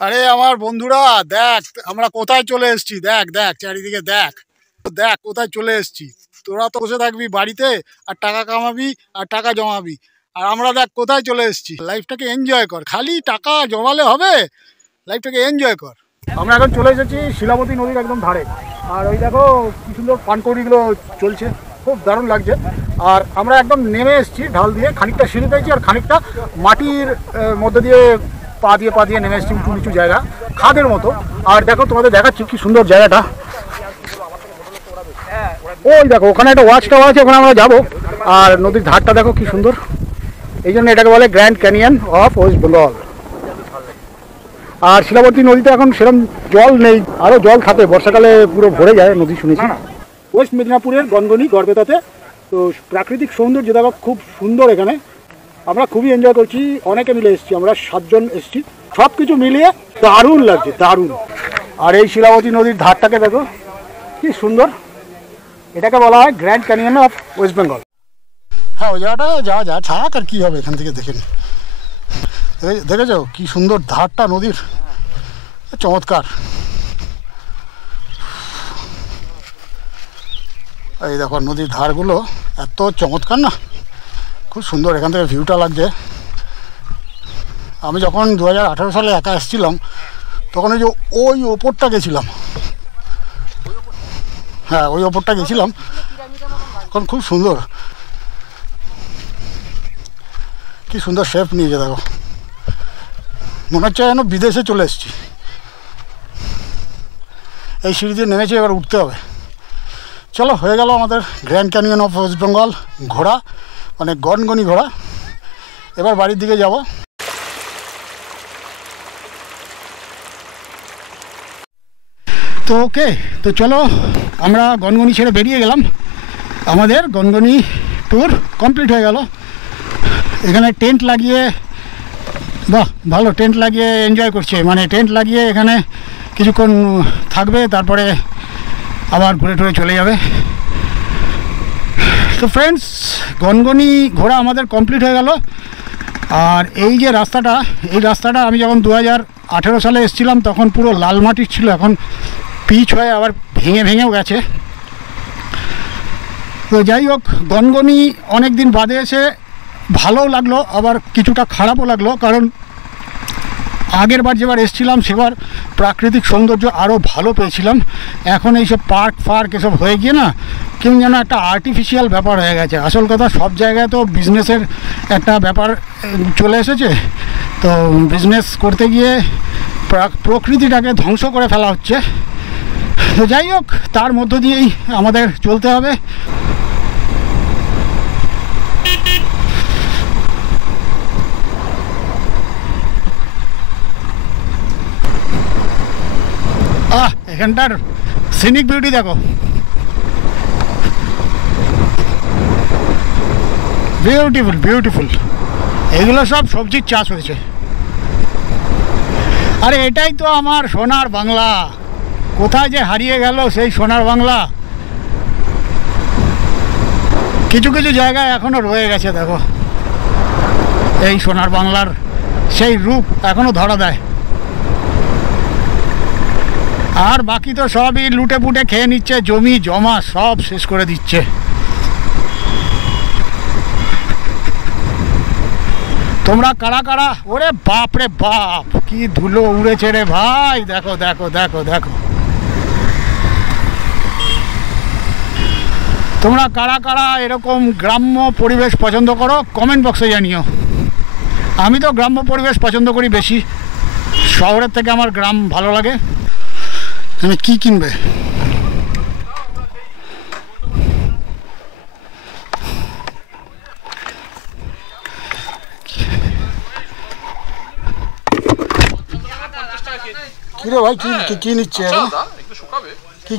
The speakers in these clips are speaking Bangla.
আরে আমার বন্ধুরা, দেখ আমরা কোথায় চলে এসেছি। দেখ দেখ চারিদিকে দেখ, দেখ কোথায় চলে এসেছি। তোরা তো বসে থাকবি বাড়িতে আর টাকা কামাবি আর টাকা জমাবি, আর আমরা দেখ কোথায় চলে এসেছি। লাইফটাকে এনজয় কর, খালি টাকা জমালে হবে, লাইফটাকে এনজয় কর। আমরা এখন চলে এসেছি শিলাবতী নদীর একদম ধারে, আর ওই দেখো কি সুন্দর পানকৌড়িগুলো চলছে, খুব দারুণ লাগছে। আর আমরা একদম নেমে এসেছি ঢাল দিয়ে, খানিকটা সিঁড়ি পেয়েছি আর খানিকটা মাটির মধ্যে দিয়ে পা দিয়ে নেমে এসেছি, উঁচু নিচু জায়গা, খাদের মতো। আর দেখো তোমাদের দেখাচ্ছি কি সুন্দর জায়গাটা। ওই দেখো ওখানে একটা ওয়াচ টাওয়ার আছে, ওখানে আমরা যাবো। আর নদীর ধারটা দেখো কি সুন্দর, এই জন্য এটাকে বলে Grand Canyon of West Bengal. আর শিলাবতী নদীতে এখন সেরকম জল নেই, আরও জল থাকে বর্ষাকালে, পুরো ভরে যায় নদী শুনেছি। ওয়েস্ট মেদিনীপুরের গনগনি গড়বেতাতে তো প্রাকৃতিক সৌন্দর্য দেখো খুব সুন্দর। এখানে আমরা খুবই এনজয় করছি, অনেকে মিলে এসেছি, আমরা 7 জন এসেছি। সব কিছু মিলিয়ে দারুণ লাগছে, দারুণ। আর এই শিলাবতী নদীর ধারটাকে দেখো কি সুন্দর, এটাকে বলা হয় grand Canyon of West Bengal. হ্যাঁ ওই জায়গাটা যাওয়া যায়, থাক আর কী হবে এখান থেকে। দেখেছো কি সুন্দর ধারটা নদীর, চমৎকার। এই দেখো নদীর ধারগুলো এত চমৎকার না, খুব সুন্দর এখান থেকে ভিউটা লাগছে। আমি যখন 2018 সালে একা এসেছিলাম তখন ওই ওপরটা গেছিলাম, হ্যাঁ ওই ওপরটা গেছিলাম, তখন খুব সুন্দর, কি সুন্দর শেপ নিয়েছে দেখো, মনে হচ্ছে যেন বিদেশে চলে এসেছি। এই সিঁড়ি দিয়ে নেমেছে, এবার উঠতে হবে। চলো, হয়ে গেল আমাদের grand Canyon of West Bengal ঘোরা, মানে গনগনি ঘোরা। এবার বাড়ির দিকে যাব। তো ওকে, তো চলো আমরা গনগনি ছেড়ে বেরিয়ে গেলাম। আমাদের গনগনি ট্যুর কমপ্লিট হয়ে গেল। এখানে টেন্ট লাগিয়ে, বাহ ভালো, টেন্ট লাগিয়ে এনজয় করছে, মানে টেন্ট লাগিয়ে এখানে কিছুক্ষণ থাকবে, তারপরে আবার ঘুরে টুরে চলে যাবে। তো ফ্রেন্ডস, গনগনি ঘোরা আমাদের কমপ্লিট হয়ে গেল। আর এই যে রাস্তাটা, এই রাস্তাটা আমি যখন 2018 সালে এসেছিলাম তখন পুরো লাল মাটির ছিল, এখন পিচ হয়ে আবার ভেঙেও গেছে। তো যাই হোক, গনগনি অনেক দিন বাদে এসে ভালোও লাগলো, আবার কিছুটা খারাপও লাগলো, কারণ আগের বার যেবার এসেছিলাম সেবার প্রাকৃতিক সৌন্দর্য আরও ভালো পেয়েছিলাম। এখন এইসব পার্ক এসব হয়ে গিয়ে না কেমন যেন একটা আর্টিফিশিয়াল ব্যাপার হয়ে গেছে। আসল কথা, সব জায়গায় তো বিজনেসের একটা ব্যাপার চলে এসেছে, তো বিজনেস করতে গিয়ে প্রকৃতিটাকে ধ্বংস করে ফেলা হচ্ছে। তো যাই হোক, তার মধ্য দিয়েই আমাদের চলতে হবে। এখানটার সিনিক বিউটি দেখো, বিউটিফুল। এগুলো সব সবজির চাষ হয়েছে। আরে এটাই তো আমার সোনার বাংলা, কোথায় যে হারিয়ে গেল সেই সোনার বাংলা। কিছু জায়গায় এখনো রয়ে গেছে দেখো, এই সোনার বাংলার সেই রূপ এখনো ধরা দেয়। আর বাকি তো সবই লুটে পুটে খেয়ে নিচ্ছে, জমি জমা সব শেষ করে দিচ্ছে। তোমরা কারা, ওরে বাপ রে বাপ, কি ধুলো উড়েছে রে ভাই, দেখো। তোমরা কারা এরকম গ্রাম্য পরিবেশ পছন্দ করো, কমেন্ট বক্সে জানিও। আমি তো গ্রাম্য পরিবেশ পছন্দ করি বেশি, শহরের থেকে আমার গ্রাম ভালো লাগে। তুমি কি কিনবে? কিরে ভাই, কি নিচ্ছে?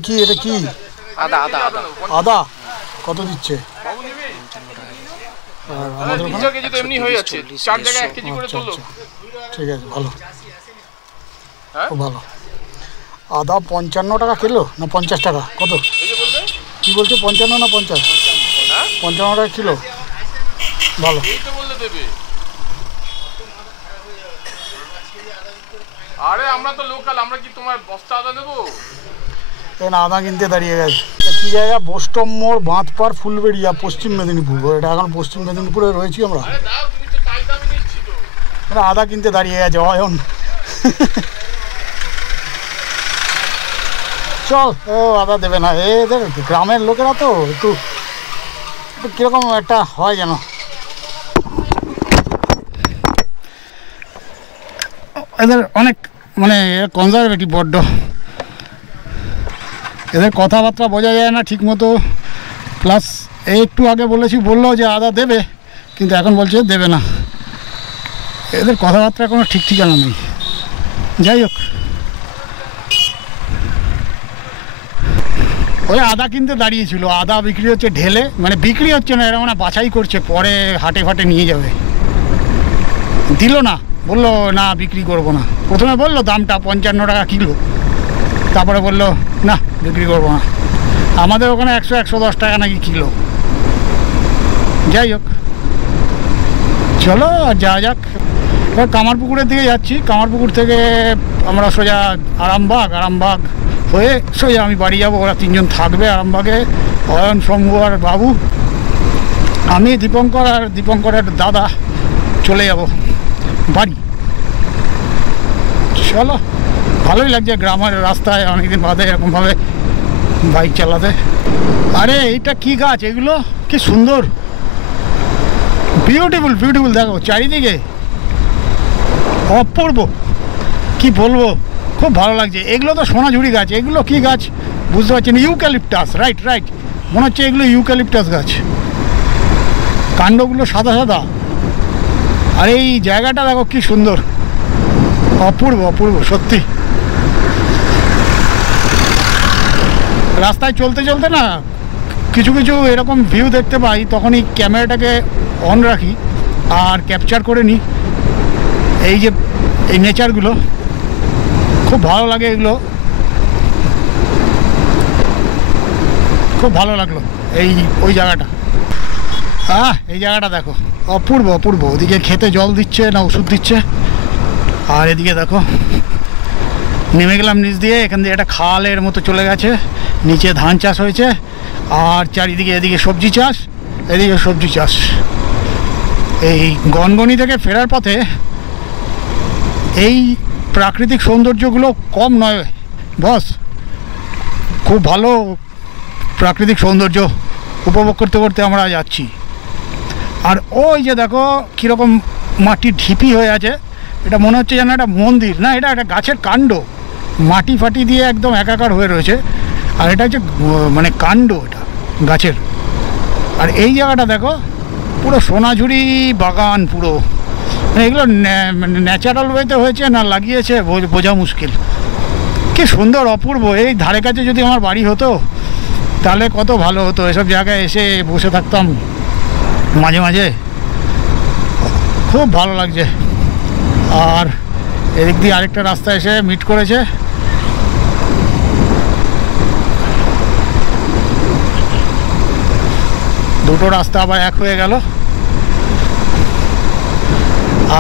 কি এটা কি? আদা কত দিচ্ছে? ঠিক আছে, ভালো, খুব ভালো। আদা 55 টাকা কিলো না 50 টাকা? কত কি বলছো, 55 না 50? 55 টাকা কিলো, ভালো। আরে আমরা তো লোকাল, আমরা কি তোমার বস্তা আদা দেবো? এখানে আদা কিনতে দাঁড়িয়ে গেছে। কি জায়গা? বোস্টম মোড়, বাঁধপাড়, ফুলবেড়িয়া, পশ্চিম মেদিনীপুর। এটা এখন পশ্চিম মেদিনীপুরে রয়েছি আমরা। আরে দাও, তুমি তো তাই দামি নিচ্ছি তো। এটা আদা কিনতে দাঁড়িয়ে গেছে অয়ন। চল, ও আদা দেবে না, এদের গ্রামের লোকেরা তো একটু কীরকম একটা হয় যেন। এদের অনেক মানে কনজারভেটিভ বড্ড, এদের কথাবার্তা বোঝা যায় না ঠিক মতো। প্লাস একটু আগে বললো যে আদা দেবে, কিন্তু এখন বলছে দেবে না। এদের কথাবার্তা কোনো ঠিক ঠিকানা নেই। যাই হোক, ওই আদা কিনতে দাঁড়িয়েছিল, আদা বিক্রি হচ্ছে ঢেলে, মানে বিক্রি হচ্ছে না, এরা মানে বাছাই করছে, পরে হাটে ফাটে নিয়ে যাবে। দিল না, বললো না বিক্রি করবো না। প্রথমে বললো দামটা 55 টাকা কিলো, তারপরে বললো না বিক্রি করবো না। আমাদের ওখানে 100-110 টাকা নাকি কিলো। যাই হোক, চলো যাওয়া যাক। এবার কামারপুকুরের দিকে যাচ্ছি। কামারপুকুর থেকে আমরা সোজা আরামবাগ হয়ে সোজা আমি বাড়ি যাবো। ওরা 3জন থাকবে আরামবাগে, অয়ন, শম্ভু আর বাবু। আমি দীপঙ্কর আর দীপঙ্করের দাদা চলে যাব বাড়ি। চলো, ভালোই লাগছে গ্রামের রাস্তায় অনেকদিন বাদে এরকমভাবে বাইক চালাতে। আরে এইটা কি গাছ? এগুলো কি সুন্দর, বিউটিফুল। দেখো চারিদিকে অপূর্ব, কি বলবো, খুব ভালো লাগছে। এগুলো তো সোনাঝুরি গাছ। এগুলো কি গাছ বুঝতে পারছি না। ইউক্যালিপটাস, রাইট, মনে হচ্ছে এগুলো ইউক্যালিপটাস গাছ। কাণ্ডগুলো সাদা সাদা। আর এই জায়গাটা দেখো কি সুন্দর, অপূর্ব সত্যি। রাস্তায় চলতে না কিছু এরকম ভিউ দেখতে পাই, তখনই ক্যামেরাটাকে অন রাখি আর ক্যাপচার করে নিই। এই যে এই নেচারগুলো খুব ভালো লাগে, এগুলো খুব ভালো লাগলো। ওই জায়গাটা, এই জায়গাটা দেখো অপূর্ব। ওদিকে খেতে জল দিচ্ছে না ওষুধ দিচ্ছে। আর এদিকে দেখো, নেমে গেলাম নিচ দিয়ে। এখান দিয়ে একটা খালের মতো চলে গেছে, নিচে ধান চাষ হয়েছে। আর চারিদিকে এদিকে সবজি চাষ, এদিকে সবজি চাষ। এই গনগনি থেকে ফেরার পথে এই প্রাকৃতিক সৌন্দর্যগুলো কম নয় বস, খুব ভালো প্রাকৃতিক সৌন্দর্য উপভোগ করতে আমরা যাচ্ছি। আর ওই যে দেখো কীরকম মাটির ঢিপি হয়ে আছে, এটা মনে হচ্ছে যেন একটা মন্দির। না, এটা একটা গাছের কাণ্ড, মাটি ফাটি দিয়ে একদম একাকার হয়ে রয়েছে। আর এটা হচ্ছে মানে কাণ্ড এটা গাছের। আর এই জায়গাটা দেখো পুরো সোনাঝুরি বাগান পুরো। মানে এগুলো ন্যাচারাল ওয়েতে হয়েছে না লাগিয়েছে বোঝা মুশকিল। কি সুন্দর, অপূর্ব। এই ধারে কাছে যদি আমার বাড়ি হতো তাহলে কত ভালো হতো। এসব জায়গায় এসে বসে থাকতাম মাঝে, খুব ভালো লাগছে। আর এদিক দিয়ে আরেকটা রাস্তা এসে মিট করেছে। দুটো রাস্তা আবার এক হয়ে গেল।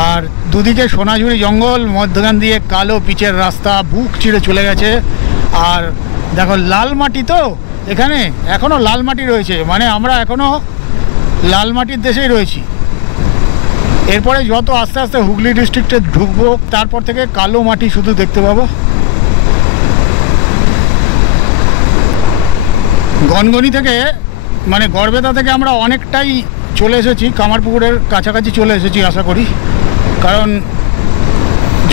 আর দুদিকে সোনাঝুরি জঙ্গল, মধ্যখান দিয়ে কালো পিচের রাস্তা বুক চিড়ে চলে গেছে। আর দেখো লাল মাটি, তো এখানে এখনও লাল মাটি রয়েছে, মানে আমরা এখনও লাল মাটির দেশেই রয়েছি। এরপরে যত আস্তে আস্তে হুগলি ডিস্ট্রিক্টে ঢুকবো, তারপর থেকে কালো মাটি শুধু দেখতে পাবো। গনগনি থেকে মানে গড়বেতা থেকে আমরা অনেকটাই চলে এসেছি, কামারপুকুরের কাছাকাছি চলে এসেছি আশা করি। কারণ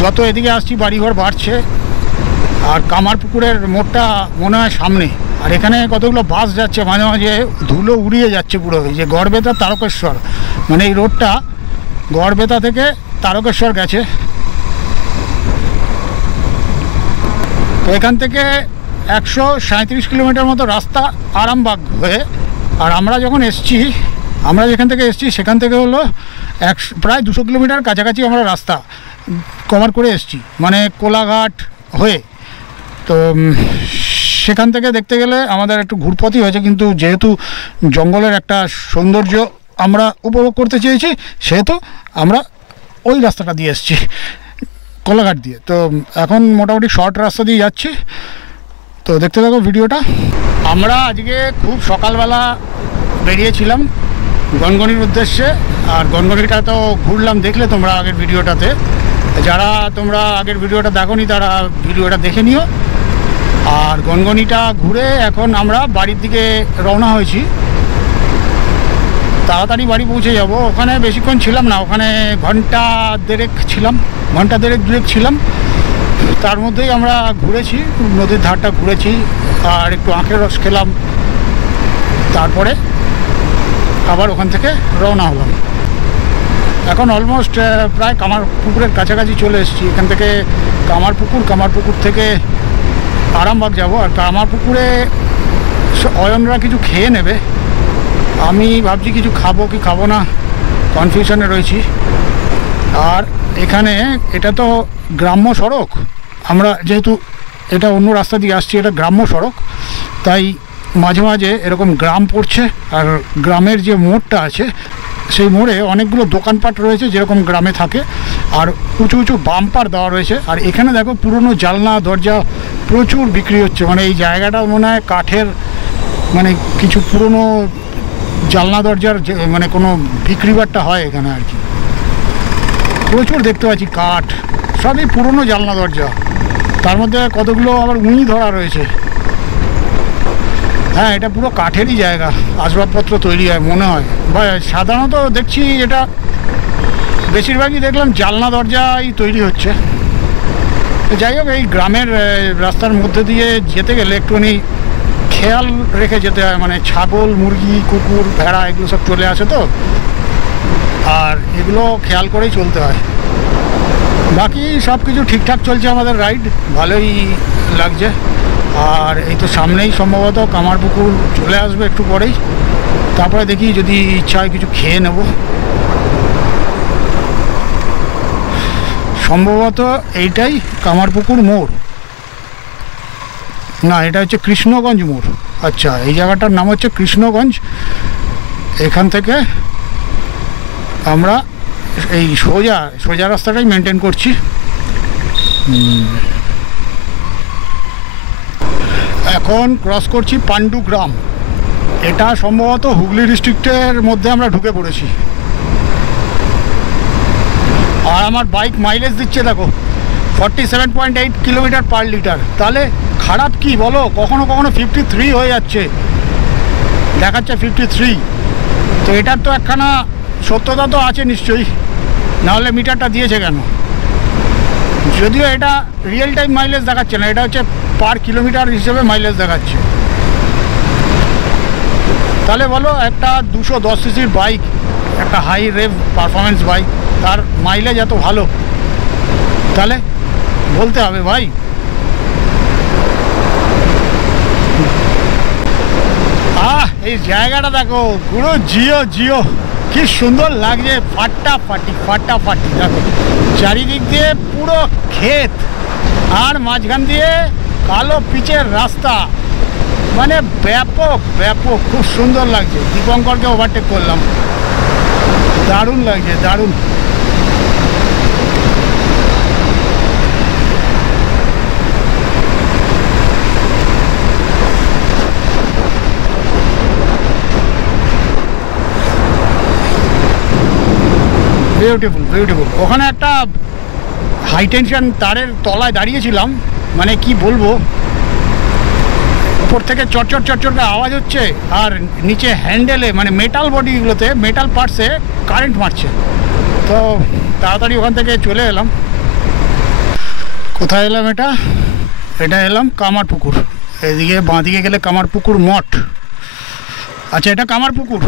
যত এদিকে আসছি বাড়িঘর বাড়ছে। আর কামারপুকুরের মোড়টা মনে হয় সামনে। আর এখানে কতগুলো বাস যাচ্ছে, মাঝে ধুলো উড়িয়ে যাচ্ছে পুরো। এই যে গড়বেতা তারকেশ্বর, মানে এই রোডটা গড়বেতা থেকে তারকেশ্বর গেছে। তো এখান থেকে 137 কিলোমিটার মতো রাস্তা আরামবাগ হয়ে। আর আমরা যেখান থেকে এসছি সেখান থেকে হলো প্রায় 200 কিলোমিটার কাছাকাছি আমরা রাস্তা কভার করে এসছি, মানে কোলাঘাট হয়ে। তো সেখান থেকে দেখতে গেলে আমাদের একটু ঘুরপথই হয়েছে, কিন্তু যেহেতু জঙ্গলের একটা সৌন্দর্য আমরা উপভোগ করতে চেয়েছি, সেহেতু আমরা ওই রাস্তাটা দিয়ে এসেছি। কোলাঘাট দিয়ে। তো এখন মোটামুটি শর্ট রাস্তা দিয়ে যাচ্ছি, তো দেখতে থাকো ভিডিওটা। আমরা আজকে খুব সকালবেলা বেরিয়েছিলাম গনগনির উদ্দেশ্যে, আর গনগনিটা তো ঘুরলাম, দেখলে তোমরা আগের ভিডিওটাতে। যারা তোমরা আগের ভিডিওটা দেখোনি তারা ভিডিওটা দেখে নিও। আর গনগনিটা ঘুরে এখন আমরা বাড়ির দিকে রওনা হয়েছি। তাড়াতাড়ি বাড়ি পৌঁছে যাব। ওখানে বেশিক্ষণ ছিলাম না, ওখানে ঘন্টা দেড়েক দুয়েক ছিলাম। তার মধ্যেই আমরা ঘুরেছি, নদীর ধারটা ঘুরেছি আর একটু আখের রস খেলাম, তারপরে আবার ওখান থেকে রওনা হলাম। এখন অলমোস্ট প্রায় কামারপুকুরের কাছাকাছি চলে এসেছি। এখান থেকে কামারপুকুর থেকে আরামবাগ যাব। আর কামারপুকুরে অয়নরা কিছু খেয়ে নেবে, আমি ভাবছি কিছু খাবো কি খাবো না, কনফিউশনে রয়েছি। আর এখানে এটা তো গ্রাম্য সড়ক, আমরা যেহেতু এটা অন্য রাস্তা দিয়ে আসছি, এটা গ্রাম্য সড়ক, তাই মাঝে মাঝে এরকম গ্রাম পড়ছে। আর গ্রামের যে মোড়টা আছে সেই মোড়ে অনেকগুলো দোকানপাট রয়েছে যেরকম গ্রামে থাকে, আর উঁচু উঁচু বাম্পার দেওয়া রয়েছে। আর এখানে দেখো পুরনো জানলা দরজা প্রচুর বিক্রি হচ্ছে। মানে এই জায়গাটা মনে হয় কাঠের, মানে কিছু পুরনো জানলা দরজার মানে কোনো বিক্রিবারটা হয় এখানে আর কি। প্রচুর দেখতে পাচ্ছি কাঠ, সবই পুরনো জানলা দরজা, তার মধ্যে কতগুলো আবার উঁই ধরা রয়েছে। হ্যাঁ, এটা পুরো কাঠেরই জায়গা, আসবাবপত্র তৈরি হয় মনে হয়, বা সাধারণত দেখছি এটা বেশিরভাগই দেখলাম জানলা দরজাই তৈরি হচ্ছে। যাই হোক, এই গ্রামের রাস্তার মধ্যে দিয়ে যেতে গেলে একটুখানি খেয়াল রেখে যেতে হয়, মানে ছাগল, মুরগি, কুকুর, ভেড়া এগুলো সব চলে আসে তো, আর এগুলো খেয়াল করেই চলতে হয়। বাকি সব কিছু ঠিকঠাক চলছে, আমাদের রাইড ভালোই লাগছে। আর এই তো সামনেই সম্ভবত কামারপুকুর চলে আসবে একটু পরেই, তারপরে দেখি যদি ইচ্ছা হয় কিছু খেয়ে নেব। সম্ভবত এইটাই কামারপুকুর মোড়, না এটা হচ্ছে কৃষ্ণগঞ্জ মোড়। আচ্ছা, এই জায়গাটার নাম হচ্ছে কৃষ্ণগঞ্জ। এখান থেকে আমরা এই সোজা রাস্তাটাই মেনটেন করছি। এখন ক্রস করছি পাণ্ডু গ্রাম। এটা সম্ভবত হুগলি ডিস্ট্রিক্টের মধ্যে আমরা ঢুকে পড়েছি। আর আমার বাইক মাইলেজ দিচ্ছে দেখো 47.8 কিলোমিটার পার লিটার। তাহলে খারাপ কি বলো, কখনো কখনো 53 হয়ে যাচ্ছে, দেখাচ্ছে 53। তো এটার তো একখানা সত্যতা তো আছে নিশ্চয়ই, নাহলে মিটারটা দিয়েছে কেন? যদিও এটা রিয়েল টাইম মাইলেজ দেখাচ্ছে না, এটা হচ্ছে পার কিলোমিটার হিসেবে মাইলেজ দেখাচ্ছে। তাহলে বলো, একটা 210 সিসির বাইক, একটা হাই রেভ পারফরমেন্স বাইক, তার মাইলেজ এত ভালো, তাহলে বলতে হবে ভাই। এই জায়গাটা দেখো, পুরো জিও কি সুন্দর লাগছে, ফাটাফাটি দেখো, চারিদিক দিয়ে পুরো ক্ষেত, আর মাঝখান দিয়ে কালো পিচের রাস্তা, মানে ব্যাপক খুব সুন্দর লাগছে। দীপঙ্করকে ওভারটেক করলাম, দারুণ লাগছে, দারুণ। বিউটিফুল। ওখানে একটা হাই টেনশন তারের তলায় দাঁড়িয়েছিলাম, মানে কি বলবো, উপর থেকে চটচট করে আওয়াজ হচ্ছে, আর নিচে হ্যান্ডেলে মানে মেটাল বডিগুলোতে, মেটাল পার্টসে কারেন্ট মারছে। তো তাড়াতাড়ি ওখান থেকে চলে এলাম। কোথায় এলাম? এটা এলাম কামারপুকুর। এদিকে বাঁদিকে গেলে কামারপুকুর মঠ। আচ্ছা, এটা কামারপুকুর,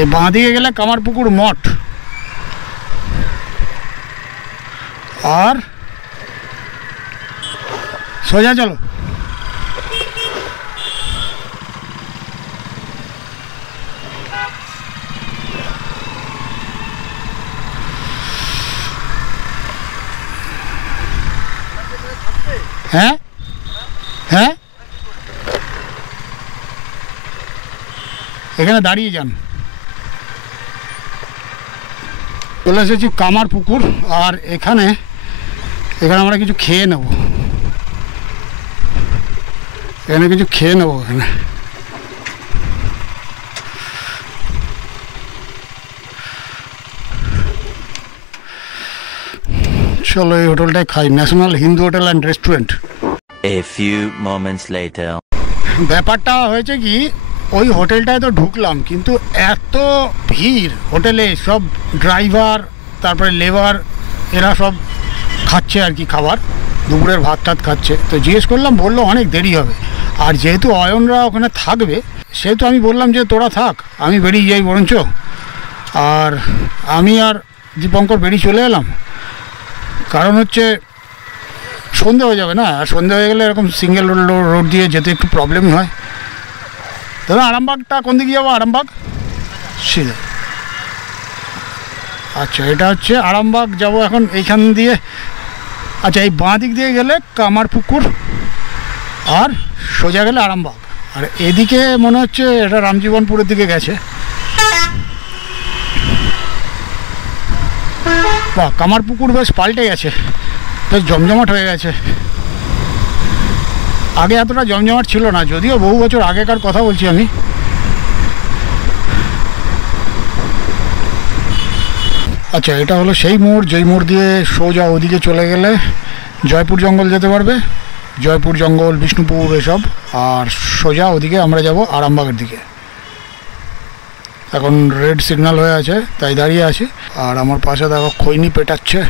এই বাঁদিকে গেলে কামারপুকুর মঠ। আর সোজা চলো। হ্যাঁ, এখানে দাঁড়িয়ে যান। চলে এসেছি কামারপুকুর, আর এখানে আমরা কিছু খেয়ে নেব। এখানে চলো এই হোটেলটায় খাই, national Hindu hotel and restaurant. A few moments later. ব্যাপারটা হয়েছে কি, ওই হোটেলটায় তো ঢুকলাম, কিন্তু এত ভিড় হোটেলে, সব ড্রাইভার তারপরে লেবার এরা সব খাচ্ছে আর কি খাবার, দুপুরের ভাত টাত খাচ্ছে। তো জিজ্ঞেস করলাম, বললো অনেক দেরি হবে। আর যেহেতু অয়নরা ওখানে থাকবে সেহেতু আমি বললাম যে তোরা থাক, আমি বেরিয়ে যাই বরঞ্চ। আর আমি আর দীপঙ্কর বেরিয়ে চলে এলাম, কারণ হচ্ছে সন্ধে হয়ে যাবে না, আর সন্ধে হয়ে গেলে এরকম সিঙ্গেল রোড দিয়ে যেতে একটু প্রবলেমই হয়। দাদা আরামবাগটা কোন দিকে যাবো? আরামবাগ সিধে। আচ্ছা, এটা হচ্ছে আরামবাগ যাব এখন এইখান দিয়ে। আচ্ছা, এই বাঁ দিক দিয়ে গেলে কামারপুকুর, আর সোজা গেলে আরামবাগ। আর এদিকে মনে হচ্ছে এটা রামজীবনপুরের দিকে গেছে। বাহ, কামারপুকুর বেশ পাল্টে গেছে, বেশ জমজমাট হয়ে গেছে। আগে এতটা জমজমাট ছিল না, যদিও বহু বছর আগেকার কথা বলছি আমি। আচ্ছা, এটা হলো সেই মোড়, যেই মোড় দিয়ে সোজা ওদিকে চলে গেলে জয়পুর জঙ্গল যেতে পারবে, জয়পুর জঙ্গল, বিষ্ণুপুর এসব। আর সোজা ওদিকে আমরা যাব আরামবাগের দিকে। এখন রেড সিগন্যাল হয়ে আছে, তাই দাঁড়িয়ে আছি। আর আমার পাশে দেখো খৈনি পেটাচ্ছে।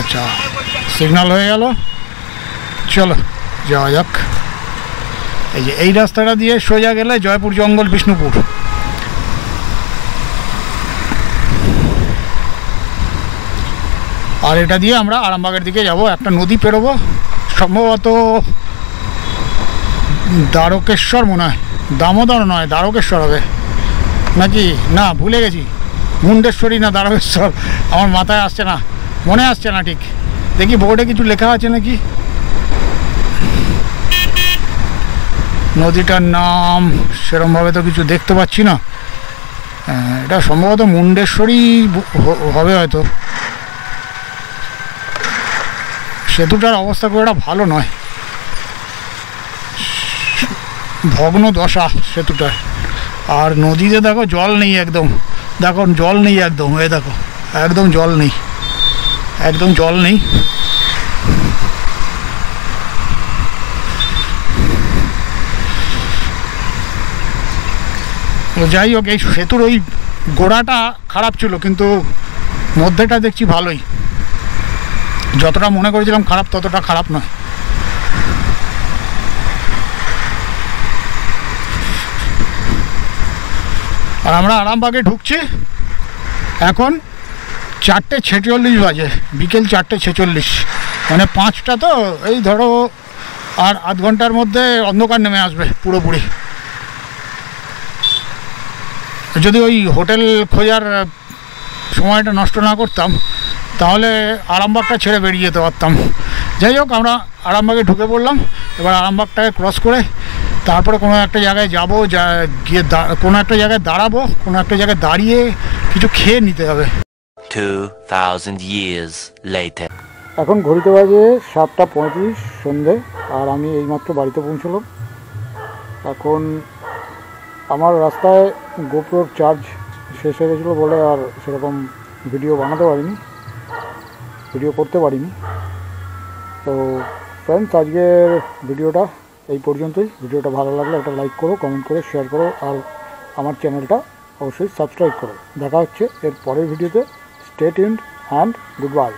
আচ্ছা, সিগন্যাল হয়ে গেল, চলো যাওয়া যাক। এই যে এই রাস্তাটা দিয়ে সোজা গেলে জয়পুর জঙ্গল, বিষ্ণুপুর। আর এটা দিয়ে আমরা আরামবাগের দিকে যাব। একটা নদী পেরোবো, সম্ভবত দ্বারকেশ্বর মনে হয়, দামোদর নয়, দ্বারকেশ্বর হবে নাকি, না ভুলে গেছি, মুন্ডেশ্বরী না দ্বারকেশ্বর, আমার মাথায় আসছে না, মনে আসছে না ঠিক। দেখি বোর্ডে কিছু লেখা আছে নাকি। নদীটার নাম সেরমভাবে তো কিছু দেখতে পাচ্ছি না। এটা সম্ভবত মুন্ডেশ্বরী হবে হয়তো। সেতুটার অবস্থা খুব একটা ভালো নয়, ভগ্ন দশা সেতুটার। আর নদীতে দেখো জল নেই একদম, দেখো জল নেই একদম, এ দেখো একদম জল নেই, একদম জল নেই। যাই হোক, এই সেতুর ওই গোড়াটা খারাপ ছিল, কিন্তু মধ্যেটা দেখছি ভালোই। যতটা মনে করেছিলাম খারাপ, ততটা খারাপ নয়। আর আমরা আরামবাগে ঢুকছি, এখন 4:46 বাজে, বিকেল 4:46, মানে 5টা। তো এই ধরো আর আধ ঘন্টার মধ্যে অন্ধকার নেমে আসবে পুরোপুরি। যদি ওই হোটেল খোঁজার সময়টা নষ্ট না করতাম, তাহলে আরামবাগটা ছেড়ে বেরিয়ে যেতে পারতাম। যাই হোক, আমরা আরামবাগে ঢুকে পড়লাম। এবার আরামবাগটাকে ক্রস করে তারপরে কোনো একটা জায়গায় যাবো, গিয়ে কোনো একটা জায়গায় দাঁড়াবো, কোনো একটা জায়গায় দাঁড়িয়ে কিছু খেয়ে নিতে হবে। 2000 years later. এখন ঘড়িতে বাজে 7:35 সন্ধে, আর আমি এইমাত্র বাড়িতে পৌঁছলাম। এখন আমার রাস্তায় গোপ্রোর চার্জ শেষ হয়ে গেছিলো বলে আর সেরকম ভিডিও বানাতে পারিনি, ভিডিও করতে পারিনি। তো ফ্রেন্ডস, আজকের ভিডিওটা এই পর্যন্তই। ভিডিওটা ভালো লাগলে একটা লাইক করো, কমেন্ট করো, শেয়ার করো, আর আমার চ্যানেলটা অবশ্যই সাবস্ক্রাইব করো। দেখা হচ্ছে এর পরের ভিডিওতে। Stay tuned and good bye.